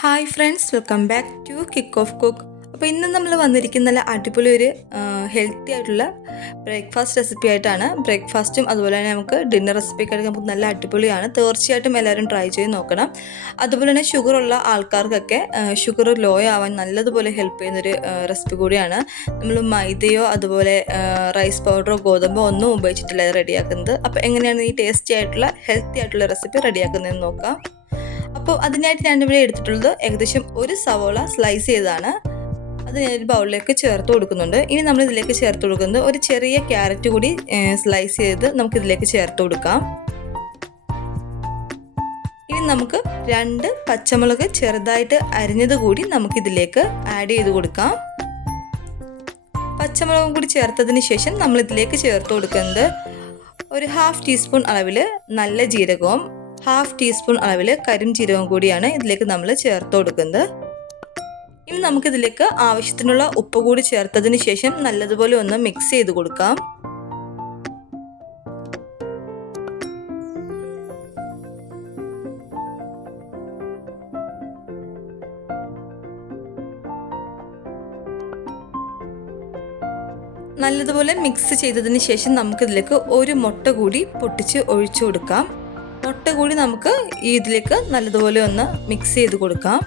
Hi friends, welcome back to Kick Off Cook. അപ്പോൾ ഇന്ന് നമ്മൾ വന്നിരിക്കുന്ന നല്ല അടിപൊളി ഒരു ഹെൽത്തി ആയിട്ടുള്ള ബ്രേക്ക്ഫാസ്റ്റ് റെസിപ്പി ആയിട്ടാണ്. ബ്രേക്ക്ഫാസ്റ്റും അതുപോലെ തന്നെ നമുക്ക് ഡിന്നർ റെസിപ്പിയൊക്കെ ആയിട്ട് നമുക്ക് നല്ല അടിപൊളിയാണ്. തീർച്ചയായിട്ടും എല്ലാവരും ട്രൈ ചെയ്ത് നോക്കണം. അതുപോലെ തന്നെ ഷുഗറുള്ള ആൾക്കാർക്കൊക്കെ ഷുഗർ ലോ ആവാൻ നല്ലതുപോലെ ഹെൽപ്പ് ചെയ്യുന്നൊരു റെസിപ്പി കൂടിയാണ്. നമ്മൾ മൈദയോ അതുപോലെ റൈസ് പൗഡറോ ഗോതമ്പോ ഒന്നും ഉപയോഗിച്ചിട്ടില്ല ഇത് റെഡിയാക്കുന്നത്. അപ്പോൾ എങ്ങനെയാണ് ഈ ടേസ്റ്റി ആയിട്ടുള്ള ഹെൽത്തി ആയിട്ടുള്ള റെസിപ്പി റെഡിയാക്കുന്നതെന്ന് നോക്കാം. അപ്പോൾ അതിനായിട്ട് ഞാനിവിടെ എടുത്തിട്ടുള്ളത് ഏകദേശം ഒരു സവോള സ്ലൈസ് ചെയ്തതാണ്. അത് ഞാനൊരു ബൗളിലേക്ക് ചേർത്ത് കൊടുക്കുന്നുണ്ട്. ഇനി നമ്മൾ ഇതിലേക്ക് ചേർത്ത് കൊടുക്കുന്നത് ഒരു ചെറിയ ക്യാരറ്റ് കൂടി സ്ലൈസ് ചെയ്ത് നമുക്കിതിലേക്ക് ചേർത്ത് കൊടുക്കാം. ഇനി നമുക്ക് 2 പച്ചമുളക് ചെറുതായിട്ട് അരിഞ്ഞത് കൂടി നമുക്കിതിലേക്ക് ആഡ് ചെയ്ത് കൊടുക്കാം. പച്ചമുളകും കൂടി ചേർത്തതിന് ശേഷം നമ്മൾ ഇതിലേക്ക് ചേർത്ത് കൊടുക്കുന്നത് ഒരു 1/2 ടീസ്പൂൺ അളവിൽ നല്ല ജീരകവും 1/2 ടീസ്പൂൺ അളവിൽ കരിംജീരകവും കൂടിയാണ് ഇതിലേക്ക് നമ്മൾ ചേർത്ത് കൊടുക്കുന്നത്. ഇനി നമുക്കിതിലേക്ക് ആവശ്യത്തിനുള്ള ഉപ്പ് കൂടി ചേർത്തതിന് ശേഷം നല്ലതുപോലെ ഒന്ന് മിക്സ് ചെയ്ത് കൊടുക്കാം. നല്ലതുപോലെ മിക്സ് ചെയ്തതിന് ശേഷം നമുക്കിതിലേക്ക് ഒരു മുട്ട കൂടി പൊട്ടിച്ച് ഒഴിച്ചു കൊടുക്കാം. മുട്ട കൂടി നമുക്ക് ഇതിലേക്ക് നല്ലതുപോലെ ഒന്ന് മിക്സ് ചെയ്ത് കൊടുക്കാം.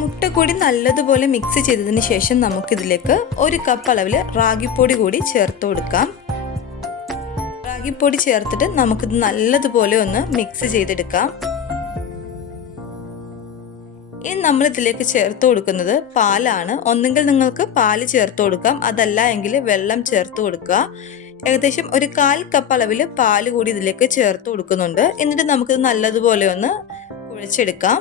മുട്ട കൂടി നല്ലതുപോലെ മിക്സ് ചെയ്തതിന് ശേഷം നമുക്കിതിലേക്ക് 1 കപ്പ് അളവിൽ റാഗിപ്പൊടി കൂടി ചേർത്ത് കൊടുക്കാം. റാഗിപ്പൊടി ചേർത്തിട്ട് നമുക്കിത് നല്ലതുപോലെ ഒന്ന് മിക്സ് ചെയ്തെടുക്കാം. ഇനി നമ്മൾ ഇതിലേക്ക് ചേർത്ത് കൊടുക്കുന്നത് പാലാണ്. ഒന്നെങ്കിൽ നിങ്ങൾക്ക് പാല് ചേർത്ത് കൊടുക്കാം, അതല്ല എങ്കിൽ വെള്ളം ചേർത്ത് കൊടുക്കുക. ഏകദേശം ഒരു 1/4 കപ്പ് അളവിൽ പാല് കൂടി ഇതിലേക്ക് ചേർത്ത് കൊടുക്കുന്നുണ്ട്. എന്നിട്ട് നമുക്കിത് നല്ലതുപോലെ ഒന്ന് കുഴച്ചെടുക്കാം.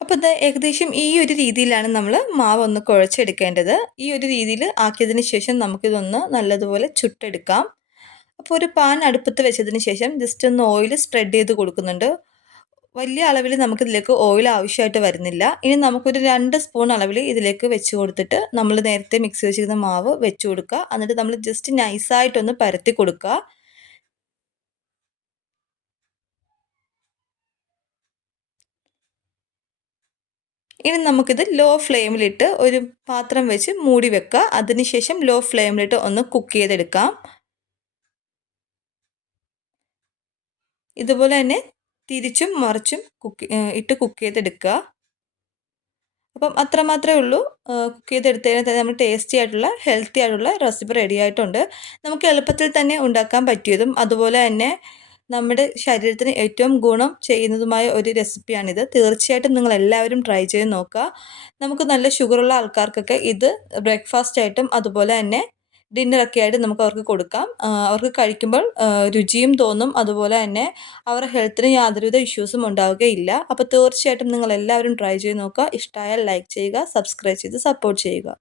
അപ്പോൾ ഇത് ഏകദേശം ഈ ഒരു രീതിയിലാണ് നമ്മൾ മാവ് ഒന്ന് കുഴച്ചെടുക്കേണ്ടത്. ഈ ഒരു രീതിയിൽ ആക്കിയതിന് ശേഷം നമുക്കിതൊന്ന് നല്ലതുപോലെ ചുട്ടെടുക്കാം. അപ്പോൾ ഒരു പാൻ അടുപ്പത്ത് വെച്ചതിന് ശേഷം ജസ്റ്റ് ഒന്ന് ഓയിൽ സ്പ്രെഡ് ചെയ്ത് കൊടുക്കുന്നുണ്ട്. വലിയ അളവിൽ നമുക്കിതിലേക്ക് ഓയിൽ ആവശ്യമായിട്ട് വരുന്നില്ല. ഇനി നമുക്കൊരു 2 സ്പൂൺ അളവിൽ ഇതിലേക്ക് വെച്ച് കൊടുത്തിട്ട് നമ്മൾ നേരത്തെ മിക്സ് വെച്ചിരുന്ന മാവ് വെച്ച് കൊടുക്കുക. എന്നിട്ട് നമ്മൾ ജസ്റ്റ് നൈസായിട്ടൊന്ന് പരത്തി കൊടുക്കുക. ഇനി നമുക്കിത് ലോ ഫ്ലെയിമിലിട്ട് ഒരു പാത്രം വെച്ച് മൂടി വെക്കുക. അതിനുശേഷം ലോ ഫ്ലെയിമിലിട്ട് ഒന്ന് കുക്ക് ചെയ്തെടുക്കാം. ഇതുപോലെ തന്നെ തിരിച്ചും മറിച്ചും കുക്ക് ചെയ്തെടുക്കുക. അപ്പം അത്രമാത്രമേ ഉള്ളൂ. കുക്ക് ചെയ്തെടുത്തതിന് തന്നെ നമ്മൾ ടേസ്റ്റി ആയിട്ടുള്ള ഹെൽത്തി ആയിട്ടുള്ള റെസിപ്പി റെഡി ആയിട്ടുണ്ട്. നമുക്ക് എളുപ്പത്തിൽ തന്നെ ഉണ്ടാക്കാൻ പറ്റിയതും അതുപോലെ തന്നെ നമ്മുടെ ശരീരത്തിന് ഏറ്റവും ഗുണം ചെയ്യുന്നതുമായ ഒരു റെസിപ്പിയാണിത്. തീർച്ചയായിട്ടും നിങ്ങൾ എല്ലാവരും ട്രൈ ചെയ്ത് നോക്കുക. നമുക്ക് നല്ല ഷുഗറുള്ള ആൾക്കാർക്കൊക്കെ ഇത് ബ്രേക്ക്ഫാസ്റ്റ് ആയിട്ടും അതുപോലെ തന്നെ ഡിന്നറൊക്കെ ആയിട്ട് നമുക്ക് അവർക്ക് കൊടുക്കാം. അവർക്ക് കഴിക്കുമ്പോൾ രുചിയും തോന്നും. അതുപോലെ തന്നെ അവരുടെ ഹെൽത്തിന് യാതൊരുവിധ ഇഷ്യൂസും ഉണ്ടാവുകയില്ല. അപ്പോൾ തീർച്ചയായിട്ടും നിങ്ങൾ എല്ലാവരും ട്രൈ ചെയ്ത് നോക്കുക. ഇഷ്ടമായാൽ ലൈക്ക് ചെയ്യുക, സബ്സ്ക്രൈബ് ചെയ്ത് സപ്പോർട്ട് ചെയ്യുക.